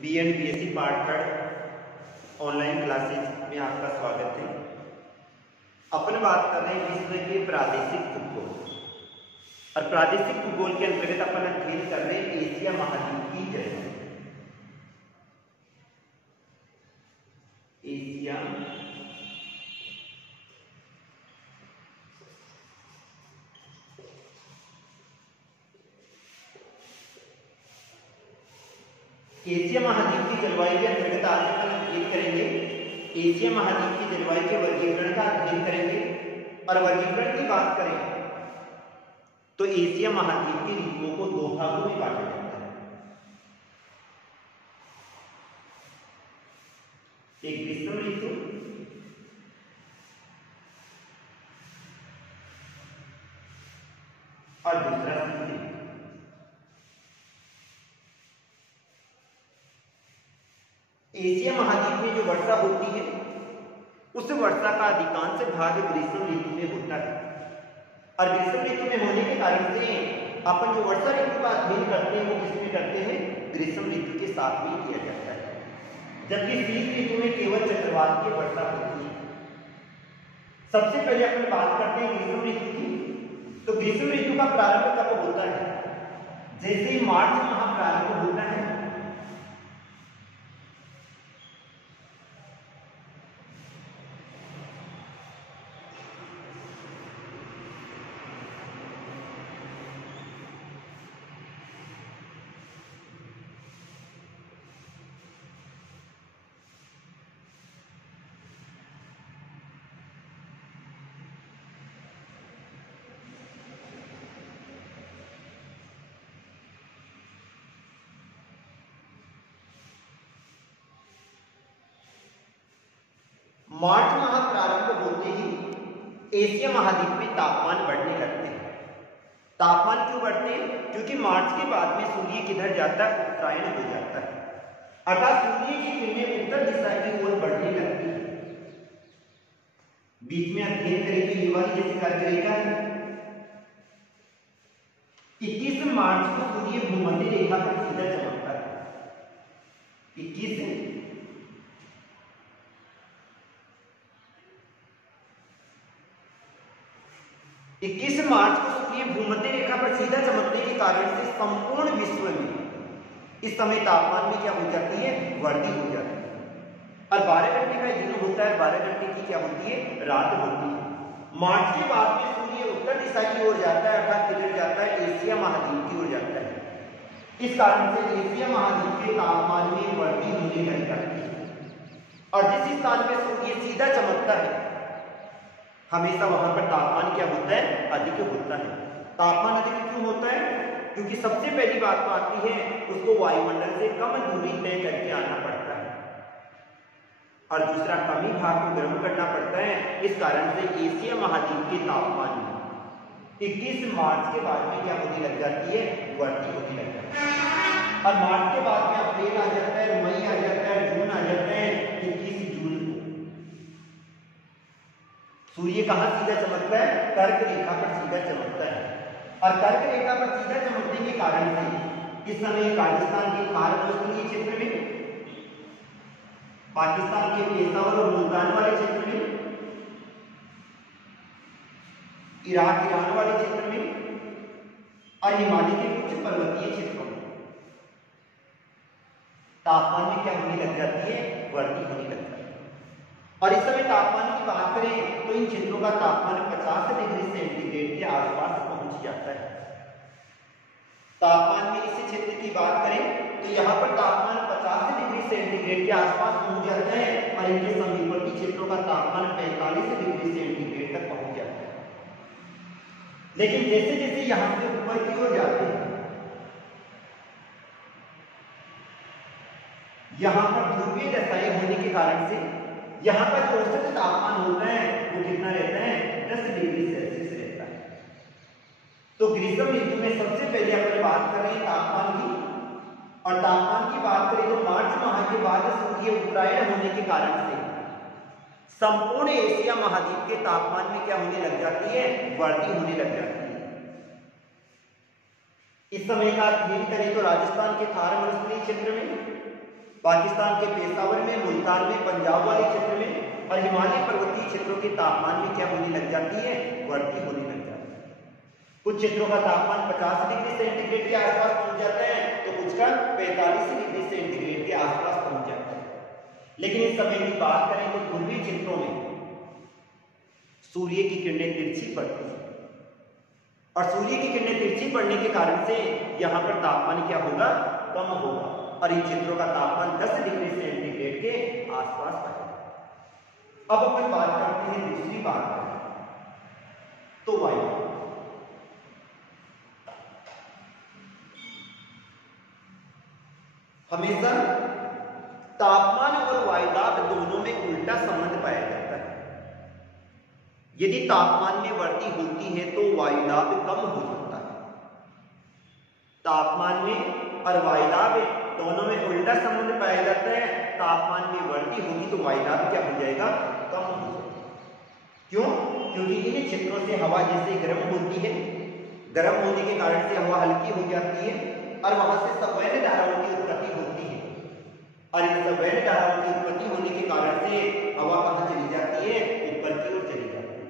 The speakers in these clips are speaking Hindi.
Bएड BSc part third online classes में आपका स्वागत है। अपन बात कर रहे हैं विश्व के प्रादेशिक भूगोल और प्रादेशिक भूगोल के अंतर्गत अपन अध्ययन कर रहे हैं एशिया महाद्वीप की जलवायु। एशिया एशिया महाद्वीप की जलवायु के अंतर्गत आज अपन अध्ययन करेंगे। एशिया महाद्वीप की जलवायु के वर्गीकरण का अध्ययन करेंगे और वर्गीकरण की बात करें तो एशिया महाद्वीप की ऋतुओं को दो भागों में बांटा जाता है। एक ग्रीष्म ऋतु और दूसरा शीत ऋतु। एशिया महाद्वीप में जो वर्षा होती है उस वर्षा का अधिकांश भाग ग्रीष्म ऋतु में होता है और ग्रीष्म ऋतु में होने के कारण से अपन जो वर्षा ऋतु का अध्ययन करते हैं वो किसमें करते हैं, ग्रीष्म ऋतु के साथ में किया जाता है। जबकि शीत ऋतु में केवल चक्रवात की वर्षा होती है। सबसे पहले अपन बात करते हैं ग्रीष्म ऋतु की। तो ग्रीष्म ऋतु का प्रारंभ कब होता है? जैसे ही मार्च माह प्रारंभ होता है मार्च माह प्रारंभ होते ही एशिया महाद्वीप में तापमान बढ़ने लगते हैं। तापमान क्यों बढ़ते हैं? क्योंकि मार्च के बाद में सूर्य किधर जाता है, उत्तरायण हो जाता है अर्थात सूर्य की किरणें उत्तर दिशा की ओर बढ़ने लगती है। बीच में अध्ययन करें तो ये वाली जैसे कर्क रेखा है। 21 मार्च को सूर्य भूमध्य रेखा पर सीधा चमकता है। 21 मार्च को सूर्य भूमध्य रेखा पर सीधा चमकने के कारण से संपूर्ण विश्व में इस समय तापमान में क्या हो जाती है, वृद्धि हो जाती है। और 12 घंटे का दिन होता है, 12 घंटे की क्या होती है, रात होती है। मार्च के बाद में सूर्य उत्तर दिशा की ओर जाता है अर्थात किधर जाता है, एशिया महाद्वीप की ओर जाता है। इस कारण से एशिया महाद्वीप के तापमान में वृद्धि होने लग जाती है और जिस स्थान में सूर्य सीधा चमकता है हमेशा वहां पर तापमान क्या होता है, अधिक होता है। तापमान अधिक क्यों होता है? क्योंकि सबसे पहली बात तो आती है उसको वायुमंडल से कम दूरी तय करके आना पड़ता है और दूसरा कम ही भाग को गर्म करना पड़ता है। इस कारण से एशिया महाद्वीप के तापमान में 21 मार्च के बाद में क्या होने लग जाती है, वृद्धि होने लग जाती है और मार्च के बाद में अप्रैल आ जाता है, मई आ जाता है, जून आ जाता है। 21 जून सूर्य कहां सीधा चमकता है, कर्क रेखा पर सीधा चमकता है और कर्क रेखा पर सीधा चमकने के कारण से इस समय राजस्थान के खार मरुस्थलीय क्षेत्र में, पाकिस्तान के पेशावर और मुल्तान वाले क्षेत्र में, इराक ईरान वाले क्षेत्र में और हिमालय के कुछ पर्वतीय क्षेत्रों में तापमान में क्या होने लग जाती है, वृद्धि होने लग जाती है। और इस समय तापमान की बात करें तो इन क्षेत्रों का तापमान 50 डिग्री सेंटीग्रेड के आसपास पहुंच जाता है। तापमान में इस क्षेत्र की बात करें तो यहाँ पर तापमान 50 डिग्री सेंटीग्रेड के आसपास पहुंच जाता है और इनके समीपवर्ती क्षेत्रों का तापमान 45 डिग्री सेंटीग्रेड तक पहुंच जाता है। लेकिन जैसे जैसे यहाँ से ऊपर की ओर जाते हैं यहाँ पर ध्रुवीय दशाएं होने के कारण से यहाँ पर जो औसत तापमान होता है वो कितना रहता है, 10 डिग्री सेल्सियस रहता है। तो ग्रीष्म ऋतु में सबसे पहले अपन बात कर रहे हैं तापमान की और तापमान की बात करें तो मार्च माह के बाद सूर्य उत्तरायण होने के कारण से संपूर्ण एशिया महाद्वीप के तापमान में क्या होने लग जाती है, वृद्धि होने लग जाती है। इस समय का अध्ययन करें तो राजस्थान के थार मरुस्थलीय क्षेत्र में पाकिस्तान के पेशावर में, मुल्तान में, पंजाब वाले क्षेत्र में और हिमालय पर्वतीय क्षेत्रों के तापमान में क्या होने लग जाती है, वृद्धि होने लग जाती है। कुछ क्षेत्रों का तापमान 50 डिग्री सेंटीग्रेड के आसपास पहुंच जाता है, तो कुछ का 45 डिग्री सेंटीग्रेड के आसपास पहुंच जाता है। लेकिन इस समय की बात करें तो पूर्वी क्षेत्रों में सूर्य की किरणें तिरछी पड़ती है और सूर्य की किरणें तिरछी पड़ने के कारण से यहाँ पर तापमान क्या होगा, कम होगा और इन क्षेत्रों का तापमान 10 डिग्री सेंटीग्रेड के आसपास रहेगा। अब अपन बात करते हैं दूसरी बात तो वायु। हमेशा तापमान और वायुदाब दोनों में उल्टा संबंध पाया जाता है। यदि तापमान में वृद्धि होती है तो वायुदाब कम हो जाता है। तापमान में और वायुदाब दोनों में उल्टा संबंध पाया जाता है। तापमान में वृद्धि होगी तो वायुदाब क्या हो जाएगा, कम हो जाएगा। क्यों? क्योंकि इन क्षेत्रों से हवा जैसे गर्म होती है, गर्म होने के कारण से हवा हल्की हो जाती है और वहां से संवहन धाराओं की उत्पत्ति होती है और इन संवहन धाराओं की उत्पत्ति होने के कारण से हवा कहां चली जाती है, ऊपर की ओर चली जाती है।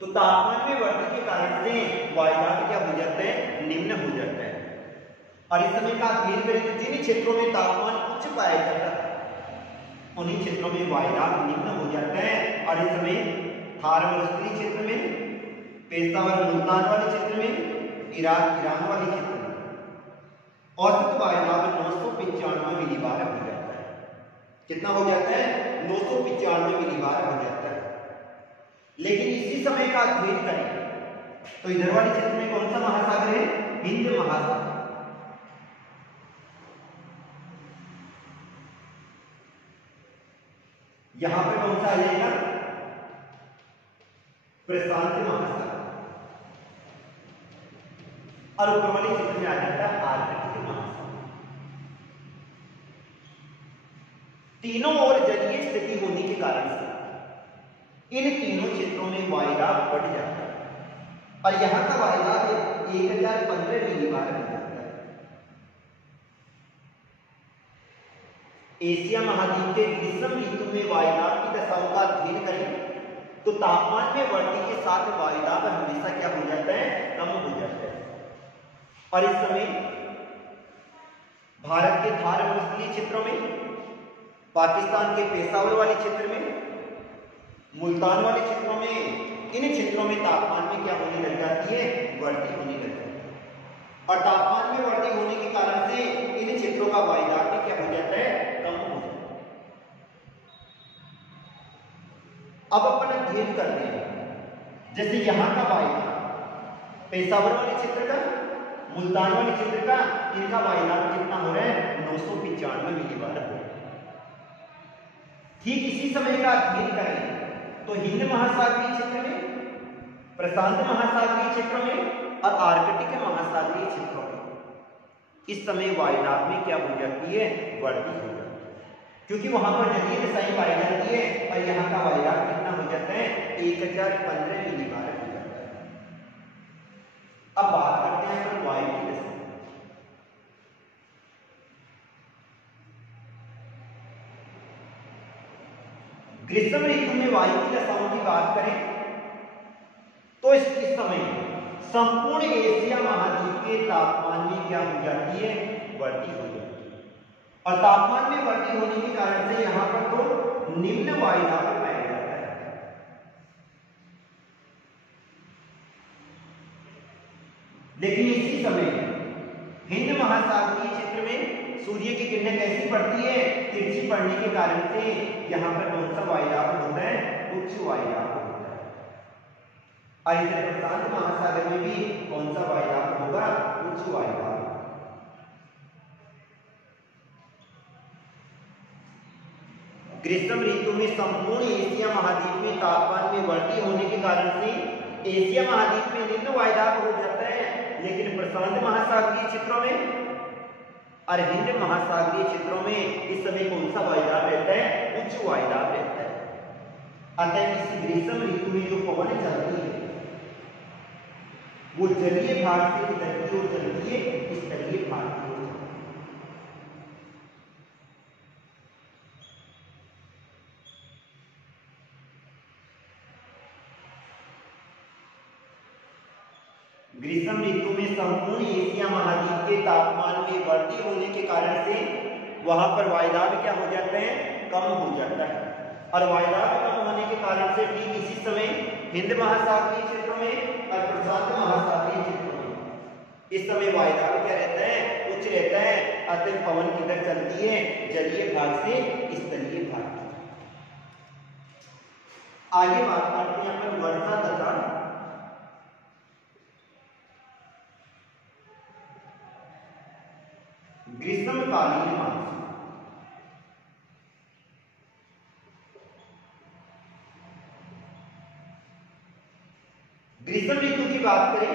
तो तापमान में वृद्धि के कारण से वायुदाब क्या हो जाता है, निम्न हो जाता है। और इस समय का अध्ययन करें तो जिन क्षेत्रों में तापमान उच्च पाया जाता है उन्हीं क्षेत्रों में वायुदाब निम्न हो जाता है। और इस समय थार मरुस्थलीय क्षेत्र में, पेशावर मुल्तान वाले क्षेत्र में, इराक ईरान वाले क्षेत्र में औसत वायुदाब 995 मिलीबार हो जाता है। कितना हो जाता है, 995 मिलीबार हो जाता है। लेकिन इसी समय का अध्ययन करें तो इधर वाले क्षेत्र में कौन सा महासागर है, हिंद महासागर। यहां पर कौन सा आ जाएगा, प्रशांत महासागर। और ऊपर वाले क्षेत्र में आ जाता है आर्कटिक महासागर। तीनों ओर जलीय स्थिति होने के कारण से इन तीनों क्षेत्रों में वायुदाब बढ़ जाता है और यहां का वायुदाब 1015 मिलीबार हो जाता है। एशिया महाद्वीप के ग्रीष्म ऋतु में वायुदाब की दशाओं का अध्ययन करें तो तापमान में वृद्धि के साथ वायुदाब हमेशा क्या हो जाता है, कम हो जाता है। और इस समय भारत के थार मरुस्थलीय क्षेत्रों में, पाकिस्तान के पेशावर वाले क्षेत्र में, मुल्तान वाले क्षेत्रों में, इन क्षेत्रों में तापमान में क्या होने लग जाती है, वृद्धि होने लग जाती है। और तापमान में वृद्धि होने के कारण से इन क्षेत्रों का वायुदाब भी क्या हो जाता है, कम हो जाता है। अब अपन अध्ययन करते हैं जैसे यहां का वायुदाब पेशावर वाले क्षेत्र का, मुल्तान वाले क्षेत्र का, इनका वायुदाब कितना हो रहा है, 995 मिलीबार हो रहा है। ठीक इसी समय का अध्ययन करें तो हिंद महासागरीय क्षेत्र में, प्रशांत महासागरीय क्षेत्र में और आर्कटिक महासागरीय क्षेत्रों में इस समय वायुदाब में क्या हो जाती है, वृद्धि हो जाती है। क्योंकि वहां पर जलीय दशाएं पाई जाती है और यहाँ का वायुदाब कितना हो जाता है, 1015 मिलीबार हो जाता है। अब बात करते हैं अपन वायु की दशा। ग्रीष्म ऋतु में वायु की दशाओं की बात करें तो इस समय संपूर्ण एशिया महाद्वीप के तापमान में क्या हो जाती है, वृद्धि हो जाती है। और तापमान में वृद्धि होने के कारण से यहां पर तो निम्न वायुदाब पाया जाता है। लेकिन इसी समय हिंद महासागरीय क्षेत्र में सूर्य की किरणें कैसी पड़ती है, तिरछी पड़ने के कारण से यहां पर कौन सा वायुदाब होता है, उच्च वायुदाब होता है। और इधर प्रशांत महासागर में भी कौन सा वायुदाब होगा, उच्च वायुदाब। ग्रीष्म ऋतु में संपूर्ण एशिया महाद्वीप में तापमान में वृद्धि होने के कारण से एशिया महाद्वीप में निम्न वायुदाब हो जाता है। लेकिन प्रशांत महासागरीय क्षेत्रों में और हिंद महासागरीय क्षेत्रों में इस समय कौन सा वायुदाब रहता है, उच्च वायुदाब रहता है। अतः इस ग्रीष्म ऋतु में जो पवन चलती है वो जलीय भाग से इधर की ओर चलती है, इस तलीय भाग की ओर। ग्रीष्म ऋतु में संपूर्ण एशिया महाद्वीप के तापमान में वृद्धि होने के कारण से वहां पर वायुदाब क्या हो जाते हैं, कम हो जाता है। और वायुदाब कम होने के कारण से ठीक इसी समय हिंद महासागरीय क्षेत्रों में और प्रशांत महासागरीय क्षेत्रों में इस समय वायुदाब क्या रहता है, उच्च रहता है। अतः पवन किधर चलती है, जलीय भाग से इस तलीय भाग की। आगे बात करते हैं अपन वर्षा तथा ग्रीष्मकालीन मानसून। ग्रीष्म ऋतु की बात करें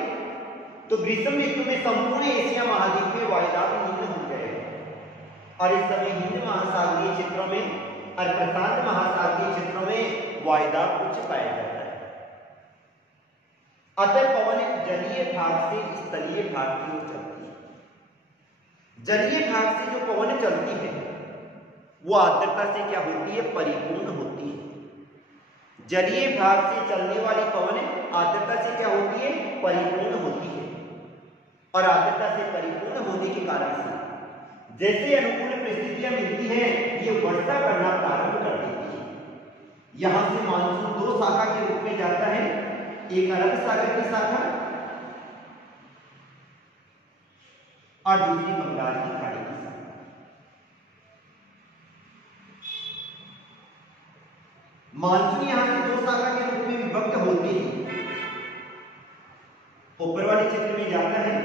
तो ग्रीष्म ऋतु में संपूर्ण एशिया महाद्वीप में वायुदाब निम्न हो गए और इस समय हिंद महासागरीय क्षेत्रों में और प्रशांत महासागरीय क्षेत्रों में वायुदाब उच्च पाया जाता है। अतः पवन जलीय भाग से इस तलीय भाग की ओर चलती है। जलीय भाग से जो पवन चलती है वो आर्द्रता से क्या होती है, परिपूर्ण होती है। जलीय भाग से चलने वाली पवन आर्द्रता से क्या होती है, परिपूर्ण होती है। और आर्द्रता से परिपूर्ण होने के कारण से जैसे अनुकूल परिस्थितियां मिलती हैं, ये वर्षा करना प्रारंभ कर देती है। यहां से मानसून दो शाखा के रूप में जाता है, एक अरब सागर की शाखा और दूसरी बंगाल की खाड़ी की शाखा। मानसून यहां से दो शाखा के रूप में विभक्त होती है। ऊपर वाले क्षेत्र में जाता है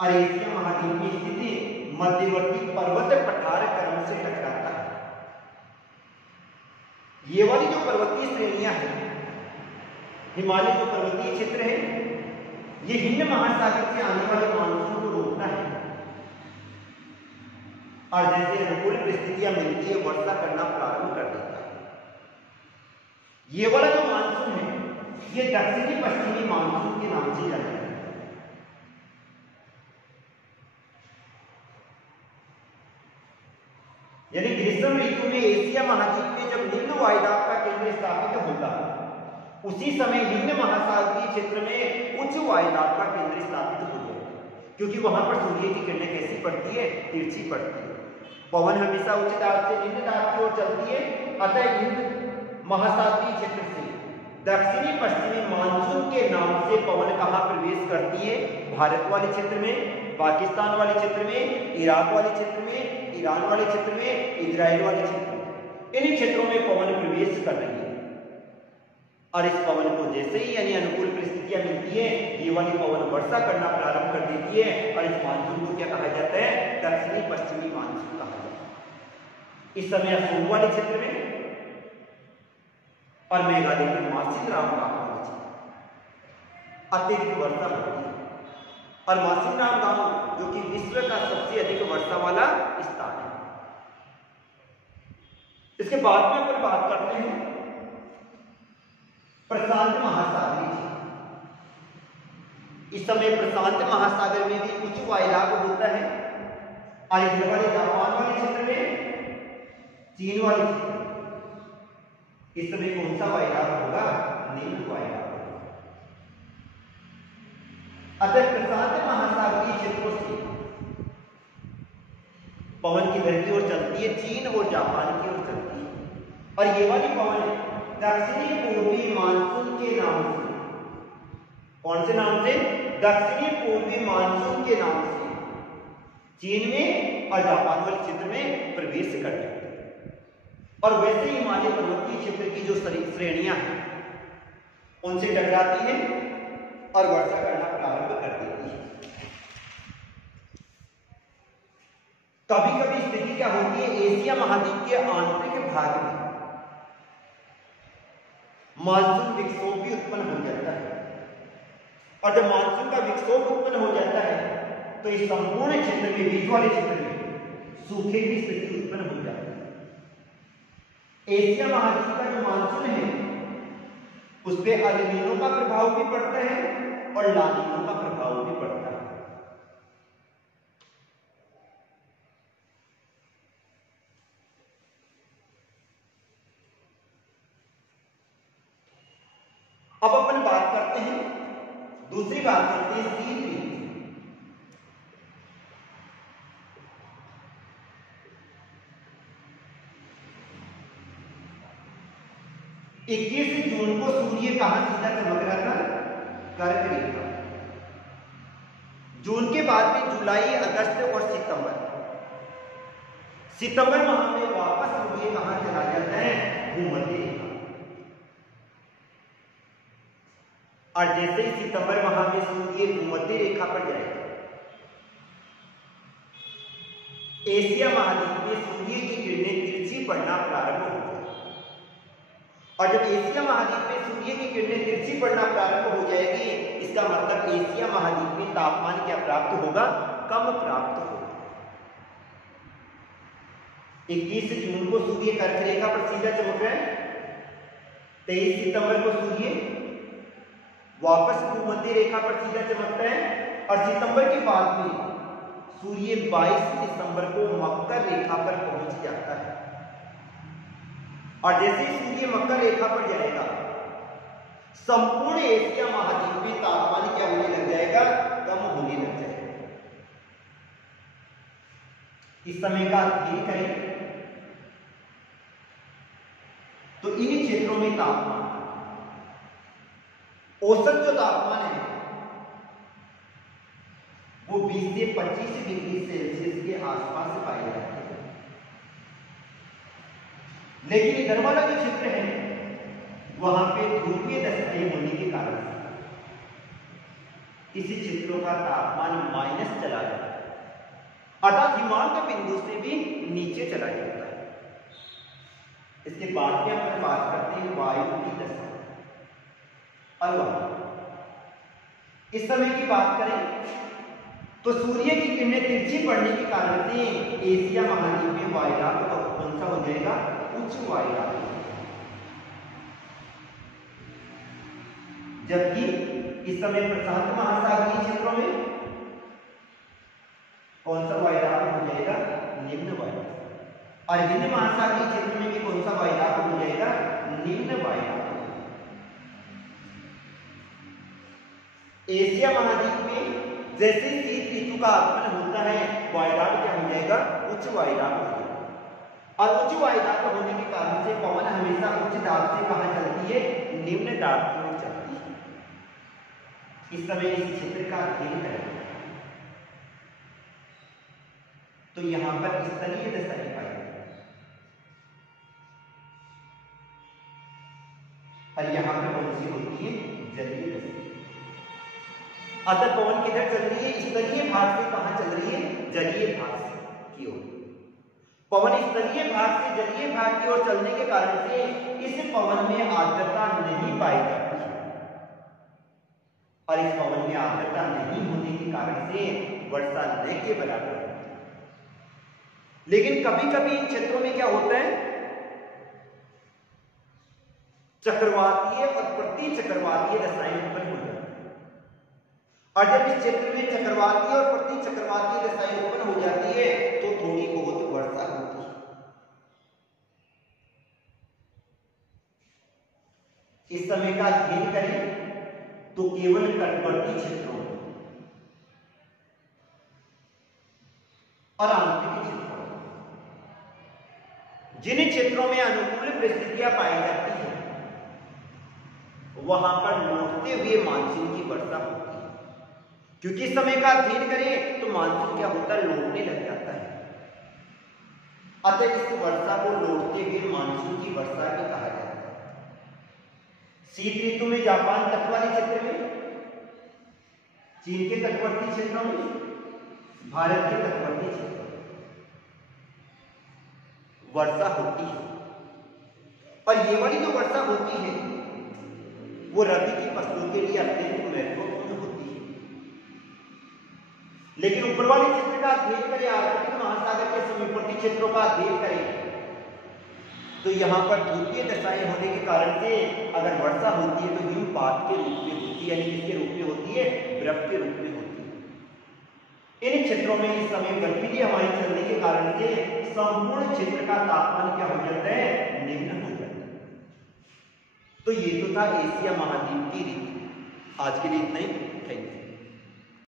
और एशिया महाद्वीप में स्थित मध्यवर्ती पर्वत पठार क्रम से टकराता है। ये वाली जो पर्वतीय श्रेणियां हैं, हिमालय जो पर्वतीय क्षेत्र है, ये हिंद महासागर से आने वाले मानसून को रोकता है और जैसे अनुकूल परिस्थितियां मिलती है, वर्षा करना प्रारंभ कर देता है। ये वाला जो मानसून है, ये दक्षिणी पश्चिमी मानसून के नाम से जाना जाता है। यानी ग्रीष्म ऋतु में एशिया महाद्वीप में जब निम्न वायुदाब का केंद्र स्थापित होगा, उसी समय हिंद महासागरीय क्षेत्र में उच्च वायुदाब का केंद्र स्थापित हो जाएगा, क्योंकि वहां पर सूर्य की किरणें कैसी पड़ती है, तिरछी पड़ती है। पवन हमेशा उच्च दाब से निम्न दाब की ओर चलती है। अतः हिंद महासागरीय क्षेत्र से दक्षिणी पश्चिमी मानसून के नाम से पवन कहां प्रवेश करती है, भारत वाले क्षेत्र में, पाकिस्तान वाले क्षेत्र में, इराक वाले क्षेत्र में, ईरान वाले क्षेत्र में, इजराइल वाले क्षेत्र में। इन क्षेत्रों में पवन प्रवेश कर रही है और इस पवन को जैसे ही यानी अनुकूल परिस्थितियां मिलती है, ये वाली पवन वर्षा करना प्रारंभ कर देती है और इस मानसून को क्या कहा जाता है, दक्षिणी पश्चिमी मानसून कहा जाता है। इस समय असम वाले क्षेत्र में और मेघालय के मासिनराम गांव अतिरिक्त वर्षा होती है। और मासिनराम गांव जो कि विश्व का सबसे अधिक वर्षा वाला स्थान है। इसके बाद में अपन बात करते हैं प्रशांत महासागर की। इस समय प्रशांत महासागर में भी उच्च वायुदाब होता है और इधर वाले जापान वाले क्षेत्र में, चीन वाले क्षेत्र में इस समय कौन सा वायुदाब होगा, निम्न वायुदाब होगा। अतः प्रशांत महासागरीय क्षेत्रों से पवन की गति ओर चलती है, चीन और जापान की ओर चलती है। और ये वाली पवन दक्षिणी पूर्वी मानसून के नाम से, कौन से नाम से, दक्षिणी पूर्वी मानसून के नाम से चीन में और जापान वाले क्षेत्र में प्रवेश कर जाते हैं। और वैसे ही हिमालय पर्वतीय क्षेत्र की जो श्रेणियां हैं उनसे टकराती है और वर्षा करना प्रारंभ कर देती है। कभी कभी स्थिति क्या होती है, एशिया महाद्वीप के आंतरिक भाग में मानसून विक्षोभ भी उत्पन्न हो जाता है। और जब मानसून का विक्षोभ उत्पन्न हो जाता है तो इस संपूर्ण क्षेत्र में, बीच वाले क्षेत्र में सूखे की स्थिति उत्पन्न हो जाती है। एशिया महाद्वीप का जो मानसून है उस पर अल्नीनो का प्रभाव भी पड़ता है और लानीनो का प्रभाव भी पड़ता है। अब अपन बात करते हैं, दूसरी बात करते हैं C3। 21 जून को सूर्य कहां सीधा चमक रहा था? कर्क रेखा। जून के बाद में जुलाई, अगस्त और सितंबर, सितंबर माह में वापस सूर्य कहां चला जाता है? भूमध्य रेखा। और जैसे ही सितंबर माह में सूर्य भूमध्य रेखा पर जाएगा, एशिया महाद्वीप में सूर्य की किरणें तिरछी पड़ना प्रारंभ हो जाएगी। और जब एशिया महाद्वीप में सूर्य की किरणें तिरछी पड़ना प्रारंभ हो जाएगी, इसका मतलब एशिया महाद्वीप में तापमान क्या प्राप्त होगा? कम प्राप्त होगा। 21 जून को सूर्य कर्क रेखा पर सीधा चमक रहा है, 23 सितंबर को सूर्य वापस भूमध्य रेखा पर सीधा चमकता है, और सितंबर के बाद में सूर्य 22 दिसंबर को मकर रेखा पर पहुंच जाता है। और जैसे ही सूर्य मकर रेखा पर जाएगा, संपूर्ण एशिया महाद्वीप में तापमान क्या होने लग जाएगा? कम होने लग जाएगा। इस समय का अध्ययन करें तो इन क्षेत्रों में तापमान, औसत जो तापमान है वो 20 से 25 डिग्री सेल्सियस के आसपास पाए जाते हैं। लेकिन इधर वाला जो क्षेत्र है वहां पे ध्रुवीय दशाएं होने के कारण इसी क्षेत्रों का तापमान माइनस चला जाता है, अर्थात हिमालय के बिंदु से भी नीचे चला जाता है। इसके बाद में अपन बात करते हैं वायु की दशा। इस समय की बात करें तो सूर्य की किरणें तिरछी पड़ने के कारण से एशिया महाद्वीप में वायुदाब कौन सा हो जाएगा? उच्च वायुदाब। जबकि इस समय प्रशांत महासागरीय क्षेत्रों में कौन सा वायुदाब हो जाएगा? निम्न वायुदाब। और हिंद महासागरीय क्षेत्र में भी कौन सा वायुदाब हो जाएगा? निम्न वायुदाब। एशिया महाद्वीप में जैसे शीत ऋतु का आगमन होता है, वायुदाब क्या हो जाएगा? उच्च वायुदाब हो जाएगा। और उच्च वायुदाब होने के कारण से पवन हमेशा उच्च दाब से कहां चलती है? निम्न दाब की ओर चलती है। इस समय इस क्षेत्र का अध्ययन करें तो यहां पर स्थलीय दशाएं पाई जाती है, और यहां पर कौन सी होती है? जलीय दशा। अतः पवन किधर चल रही है? स्थलीय भाग से कहां चल रही है? जलीय भाग की ओर। पवन स्थलीय भाग से जलीय भाग की ओर चलने के कारण से इस पवन में आर्द्रता नहीं पाई जाती है, और इस पवन में आर्द्रता नहीं होने के कारण से वर्षा न के बराबर है। लेकिन कभी कभी इन क्षेत्रों में क्या होता है? चक्रवातीय और प्रति चक्रवातीय दशाएं उत्पन्न हो जाती है। और जब इस क्षेत्र में चक्रवातीय और प्रति चक्रवातीय दशाएं उत्पन्न हो जाती है तो थोड़ी बहुत वर्षा होती है। इस समय का अध्ययन करें तो केवल तटवर्ती क्षेत्रों और आंतरिक क्षेत्रों, जिन क्षेत्रों में अनुकूल परिस्थितियां पाई जाती है वहां पर लौटते हुए मानसून की वर्षा होती है। क्योंकि इस समय का अध्ययन करें तो मानसून क्या होता है? लौटने लग जाता है। अतः इस वर्षा को लौटते हुए मानसून की वर्षा भी कहा जाता है। शीत ऋतु में जापान तट वाले क्षेत्र में, चीन के तटवर्ती क्षेत्रों में, भारत के तटवर्ती क्षेत्रों में वर्षा होती है। और ये वाली जो वर्षा होती है वो रबी की फसलों के लिए अत्यंत महत्वपूर्ण होती है। लेकिन ऊपर वाले क्षेत्र का अध्ययन करें, आर्कटिक महासागर के समीपवर्ती क्षेत्रों का अध्ययन करें तो यहां पर ध्रुवीय दशाएं होने के कारण से अगर वर्षा होती है तो हिमपात के रूप में होती है, यानी किसके रूप में होती है? बर्फ के रूप में होती है। इन क्षेत्रों में इस समय बर्फीली हवाएं चलने के कारण से संपूर्ण क्षेत्र का तापमान क्या हो जाता है? निम्न हो जाता है। तो ये तो था एशिया महाद्वीप की रीति। आज के लिए इतना ही। Thank you.